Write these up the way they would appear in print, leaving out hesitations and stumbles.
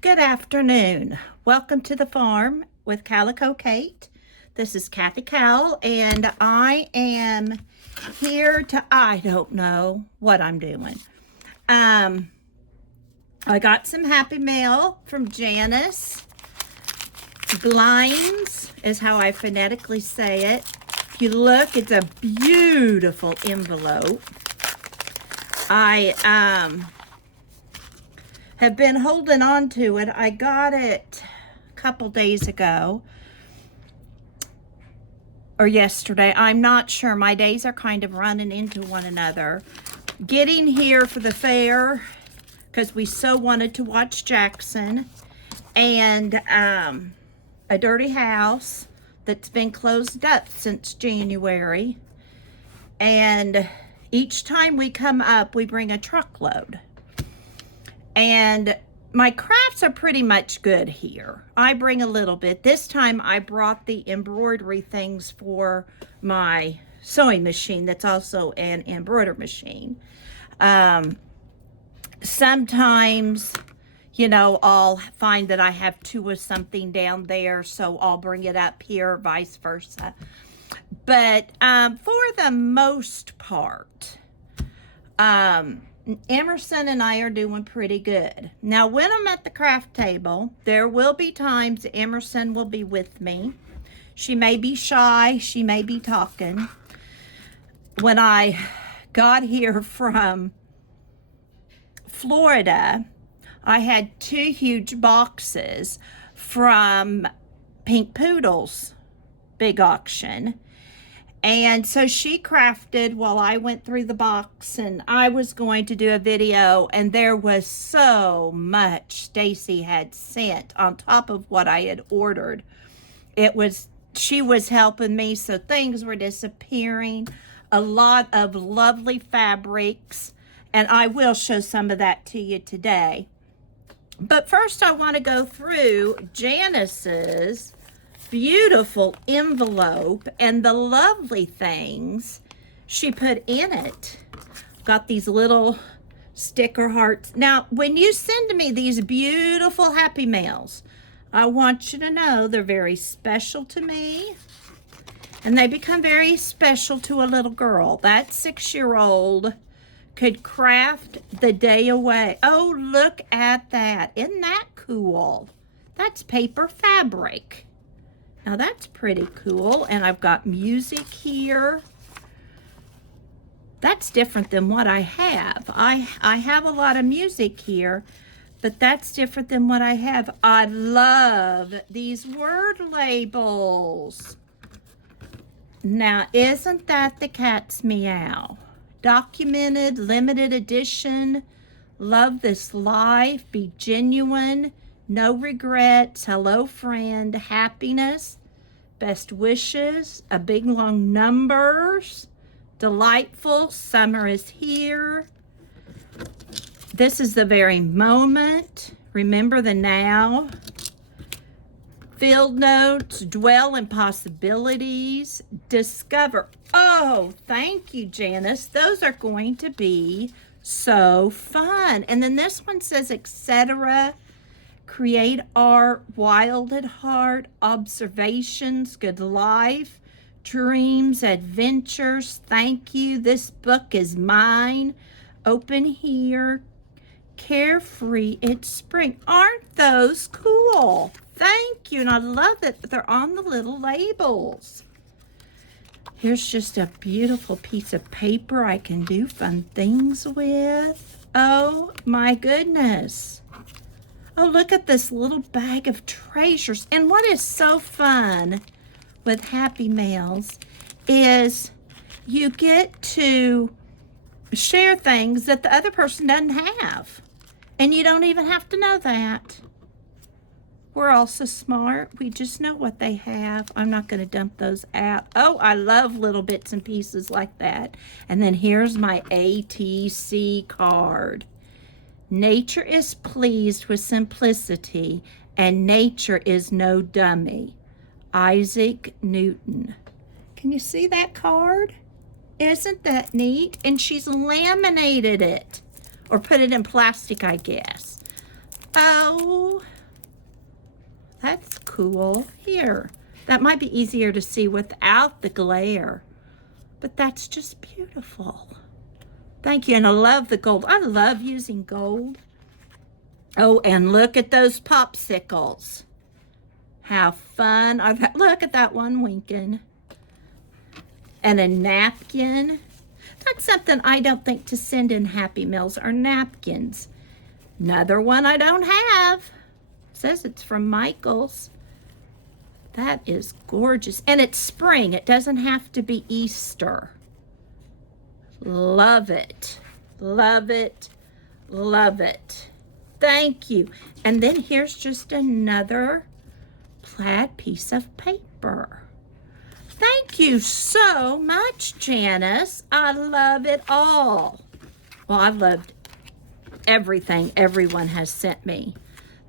Good afternoon. Welcome to the farm with Calico Kate. This is Kathy Cowell, and I am here to, I don't know what I'm doing. I got some happy mail from Janice. Blinds is how I phonetically say it. If you look, it's a beautiful envelope. I have been holding on to it. I got it a couple days ago or yesterday. I'm not sure. My days are kind of running into one another. Getting here for the fair because we so wanted to watch Jackson, and a dirty house that's been closed up since January. And each time we come up, we bring a truckload. And my crafts are pretty much good here. I bring a little bit. This time I brought the embroidery things for my sewing machine that's also an embroidery machine. Sometimes, I'll find that I have two of something down there, so I'll bring it up here, vice versa. But for the most part, Emerson and I are doing pretty good. Now, when I'm at the craft table, there will be times Emerson will be with me. She may be shy. She may be talking. When I got here from Florida, I had two huge boxes from Pink Poodle's big auction. And so she crafted while I went through the box, and I was going to do a video, and there was so much Stacy had sent on top of what I had ordered. She was helping me, so things were disappearing. A lot of lovely fabrics, and I will show some of that to you today. But first I want to go through Janice's beautiful envelope and the lovely things she put in it. Got these little sticker hearts. Now, when you send me these beautiful happy mails, I want you to know they're very special to me, and they become very special to a little girl. That 6-year-old could craft the day away. Oh, look at that. Isn't that cool? That's paper fabric. Now that's pretty cool. And I've got music here. That's different than what I have. I have a lot of music here, but that's different than what I have. I love these word labels. Now, isn't that the cat's meow? Documented, limited edition, love this life, be genuine, no regrets, hello friend, happiness, best wishes, a big long numbers, delightful, summer is here. This is the very moment, remember the now. Field notes, dwell in possibilities, discover. Oh, thank you, Janice. Those are going to be so fun. And then this one says, etc. Create art, wild at heart, observations, good life, dreams, adventures. Thank you. This book is mine. Open here. Carefree, it's spring. Aren't those cool? Thank you. And I love that they're on the little labels. Here's just a beautiful piece of paper I can do fun things with. Oh my goodness. Oh, look at this little bag of treasures. And what is so fun with Happy Mails is you get to share things that the other person doesn't have. And you don't even have to know that. We're all so smart. We just know what they have. I'm not going to dump those out. Oh, I love little bits and pieces like that. And then here's my ATC card. Nature is pleased with simplicity, and nature is no dummy. Isaac Newton. Can you see that card? Isn't that neat? And she's laminated it, or put it in plastic, I guess. Oh, that's cool. Here, that might be easier to see without the glare, but that's just beautiful. Thank you, and I love the gold. I love using gold. Oh, and look at those popsicles. How fun are that? Look at that one winking. And a napkin. That's something I don't think to send in Happy Meals are napkins. Another one I don't have. It says it's from Michael's. That is gorgeous. And it's spring. It doesn't have to be Easter. Love it. Love it. Love it. Thank you. And then here's just another plaid piece of paper. Thank you so much, Janice. I love it all. Well, I've loved everything everyone has sent me.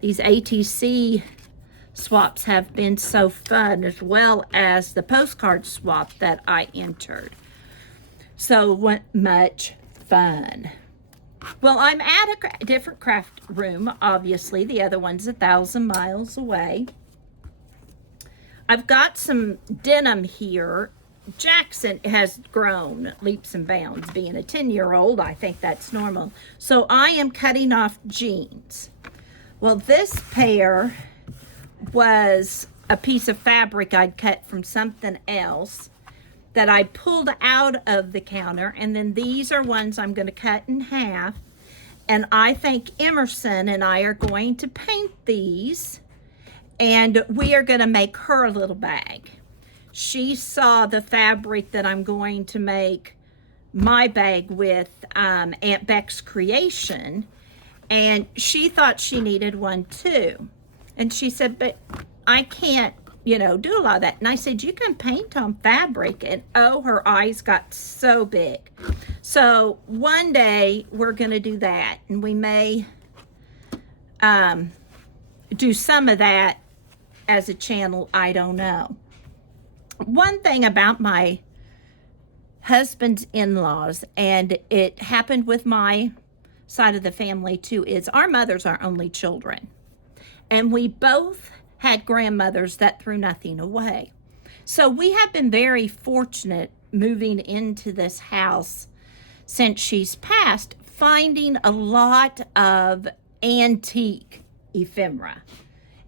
These ATC swaps have been so fun, as well as the postcard swap that I entered. So much fun. Well, I'm at a different craft room, obviously. The other one's 1,000 miles away. I've got some denim here. Jackson has grown leaps and bounds. Being a 10-year-old, I think that's normal. So I am cutting off jeans. Well, this pair was a piece of fabric I'd cut from something else that I pulled out of the counter. And then these are ones I'm going to cut in half. And I think Emerson and I are going to paint these. And we are going to make her a little bag. She saw the fabric that I'm going to make my bag with, Aunt Beck's creation. And she thought she needed one too. And she said, but I can't, do a lot of that. And I said, you can paint on fabric. And oh, her eyes got so big. So one day we're going to do that. And we may do some of that as a channel, I don't know. One thing about my husband's in-laws, and it happened with my side of the family too, is our mothers are only children. And we both had grandmothers that threw nothing away. So we have been very fortunate moving into this house since she's passed, finding a lot of antique ephemera.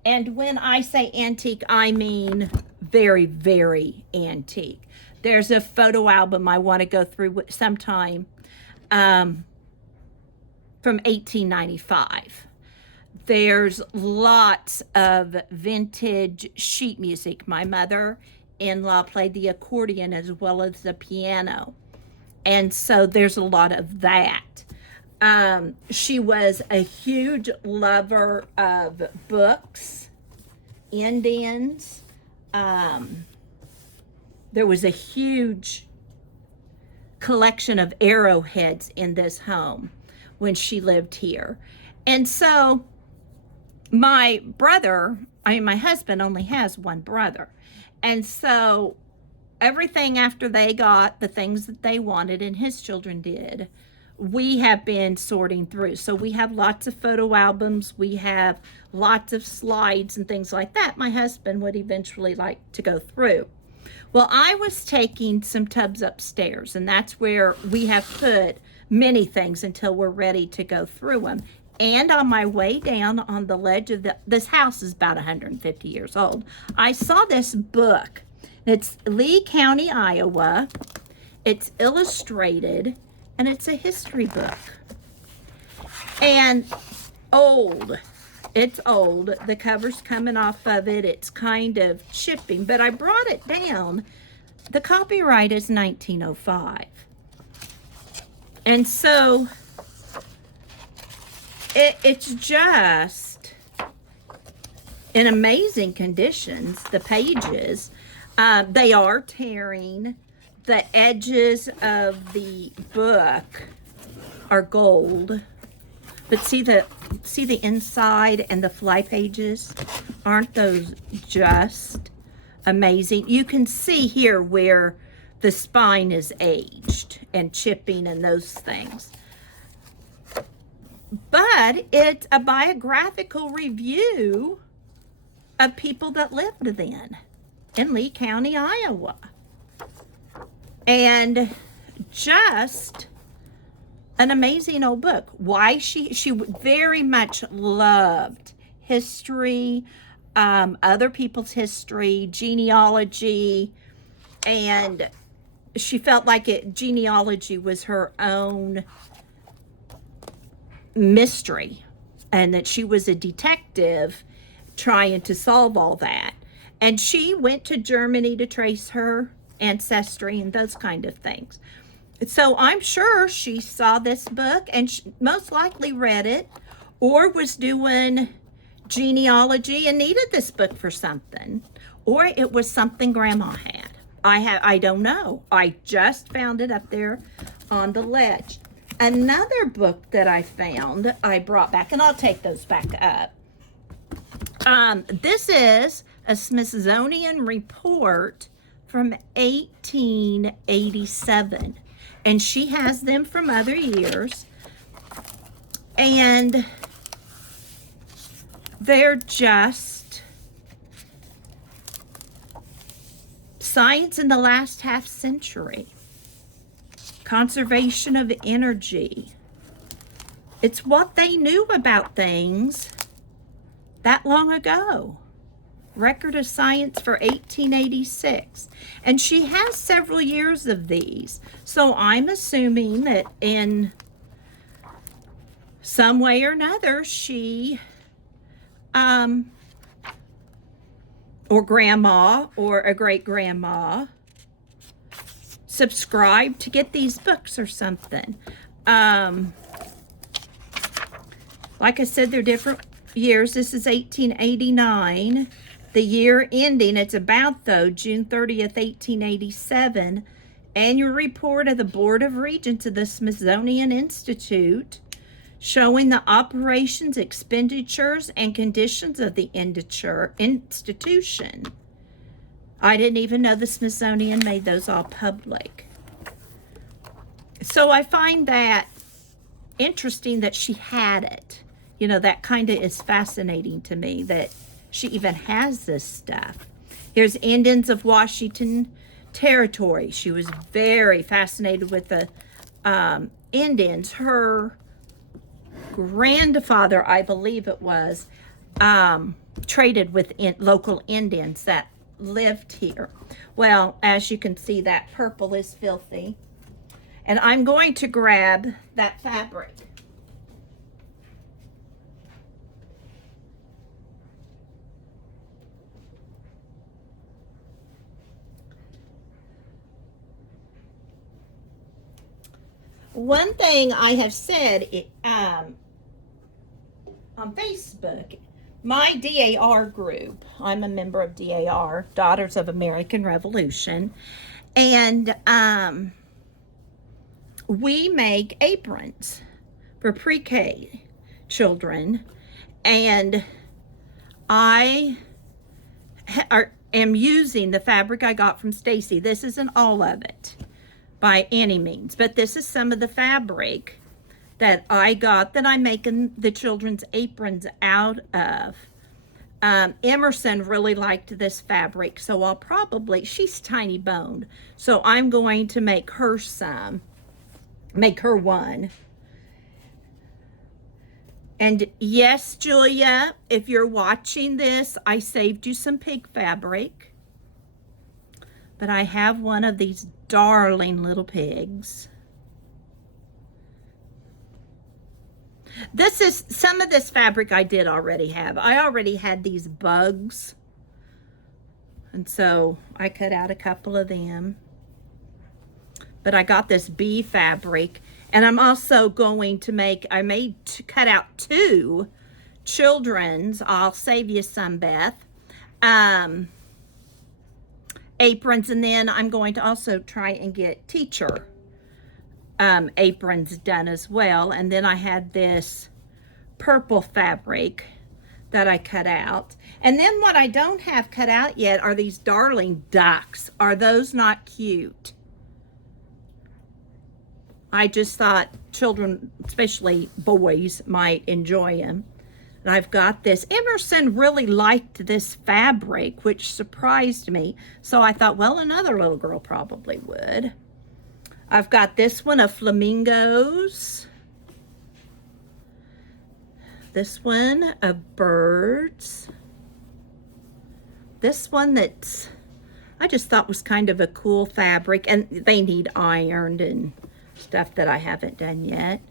And when I say antique, I mean very, very antique. There's a photo album I want to go through sometime from 1895. There's lots of vintage sheet music. My mother-in-law played the accordion as well as the piano. And so there's a lot of that. She was a huge lover of books, Indians. There was a huge collection of arrowheads in this home when she lived here. And so my husband only has one brother. And so everything after they got the things that they wanted, and his children did, we have been sorting through. So we have lots of photo albums. We have lots of slides and things like that my husband would eventually like to go through. Well, I was taking some tubs upstairs, and that's where we have put many things until we're ready to go through them. And on my way down on the ledge of this house is about 150 years old, I saw this book. It's Lee County, Iowa. It's illustrated, and it's a history book. And old. It's old. The cover's coming off of it. It's kind of chipping, but I brought it down. The copyright is 1905. And so it's just in amazing conditions, the pages. They are tearing. The edges of the book are gold. But see the inside and the fly pages? Aren't those just amazing? You can see here where the spine is aged and chipping and those things. but it's a biographical review of people that lived then in Lee County, Iowa. And just an amazing old book. Why she very much loved history, other people's history, genealogy, and she felt like genealogy was her own mystery, and that she was a detective trying to solve all that. And she went to Germany to trace her ancestry and those kind of things. So I'm sure she saw this book and most likely read it, or was doing genealogy and needed this book for something, or it was something Grandma had. I don't know. I just found it up there on the ledge. Another book that I found, I brought back, and I'll take those back up. This is a Smithsonian Report from 1887. And she has them from other years. And they're just science in the last half century, conservation of energy. It's what they knew about things that long ago. Record of Science for 1886. And she has several years of these. So I'm assuming that in some way or another, she, or grandma or a great-grandma subscribed to get these books or something. Like I said, they're different years. This is 1889. The year ending, it's about, though, June 30th, 1887. Annual report of the Board of Regents of the Smithsonian Institute, showing the operations, expenditures, and conditions of the institution. I didn't even know the Smithsonian made those all public. So I find that interesting that she had it. You know, that kind of is fascinating to me, that she even has this stuff. Here's Indians of Washington Territory. She was very fascinated with the Indians. Her grandfather, I believe it was, traded with local Indians that lived here. Well, as you can see, that purple is filthy. And I'm going to grab that fabric. One thing I have said on Facebook, my DAR group, I'm a member of DAR, Daughters of American Revolution, and we make aprons for pre-K children, and I am using the fabric I got from Stacy. This isn't all of it by any means, but this is some of the fabric that I got that I'm making the children's aprons out of. Emerson really liked this fabric, so I'll probably, she's tiny boned, so I'm going to make her one. And yes, Julia, if you're watching this, I saved you some pig fabric. But I have one of these darling little pigs. This is, some of this fabric I did already have. I already had these bugs. And so I cut out a couple of them. But I got this bee fabric. And I'm also going to make, I made to cut out 2 children's, I'll save you some, Beth, aprons, and then I'm going to also try and get teacher aprons done as well. And then I had this purple fabric that I cut out. And then what I don't have cut out yet are these darling ducks. Are those not cute? I just thought children, especially boys, might enjoy them. And I've got this. Emerson really liked this fabric, which surprised me. So I thought, well, another little girl probably would. I've got this one of flamingos. This one of birds. This one that's, I just thought was kind of a cool fabric. And they need ironed and stuff that I haven't done yet.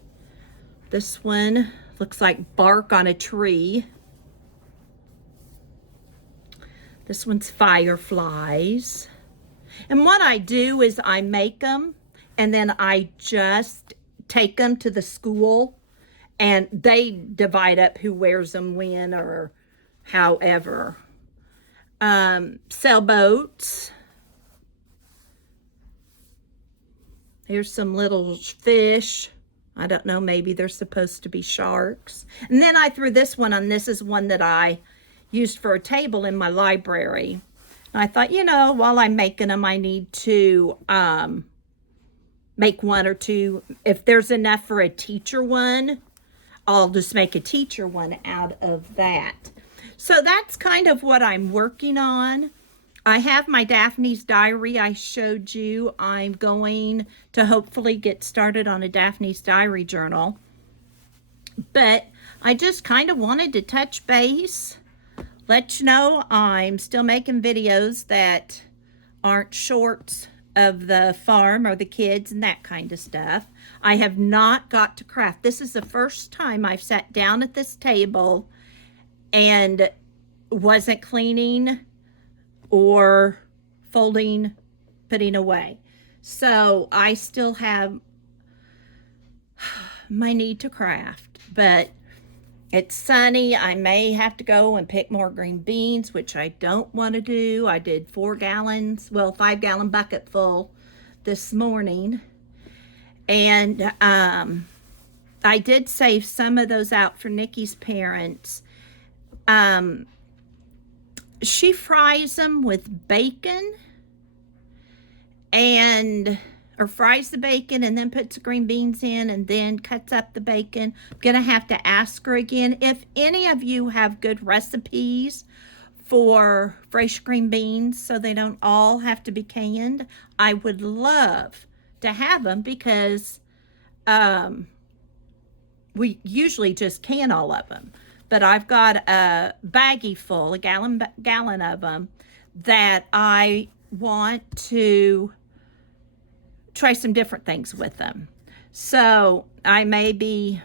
This one looks like bark on a tree. This one's fireflies. And what I do is I make them and then I just take them to the school and they divide up who wears them when or however. Sailboats. Here's some little fish. I don't know, maybe they're supposed to be sharks. And then I threw this one on. This is one that I used for a table in my library. And I thought, you know, while I'm making them, I need to make one or two. If there's enough for a teacher one, I'll just make a teacher one out of that. So that's kind of what I'm working on. I have my Daphne's Diary I showed you. I'm going to hopefully get started on a Daphne's Diary journal. But I just kind of wanted to touch base, let you know I'm still making videos that aren't shorts of the farm or the kids and that kind of stuff. I have not got to craft. This is the first time I've sat down at this table and wasn't cleaning or folding, putting away. So I still have my need to craft, but it's sunny. I may have to go and pick more green beans, which I don't want to do. I did 4 gallons, well, 5-gallon bucket full this morning. And I did save some of those out for Nikki's parents. She fries them with bacon or fries the bacon and then puts the green beans in and then cuts up the bacon. I'm gonna have to ask her again. If any of you have good recipes for fresh green beans so they don't all have to be canned, I would love to have them because we usually just can all of them. But I've got a baggie full, a gallon of them that I want to try some different things with them. So I may be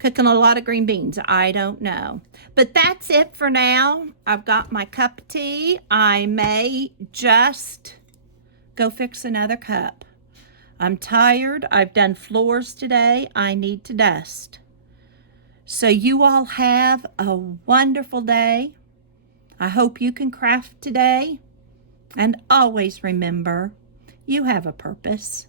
cooking a lot of green beans. I don't know. But that's it for now. I've got my cup of tea. I may just go fix another cup. I'm tired. I've done floors today. I need to dust. So you all have a wonderful day. I hope you can craft today. And always remember, you have a purpose.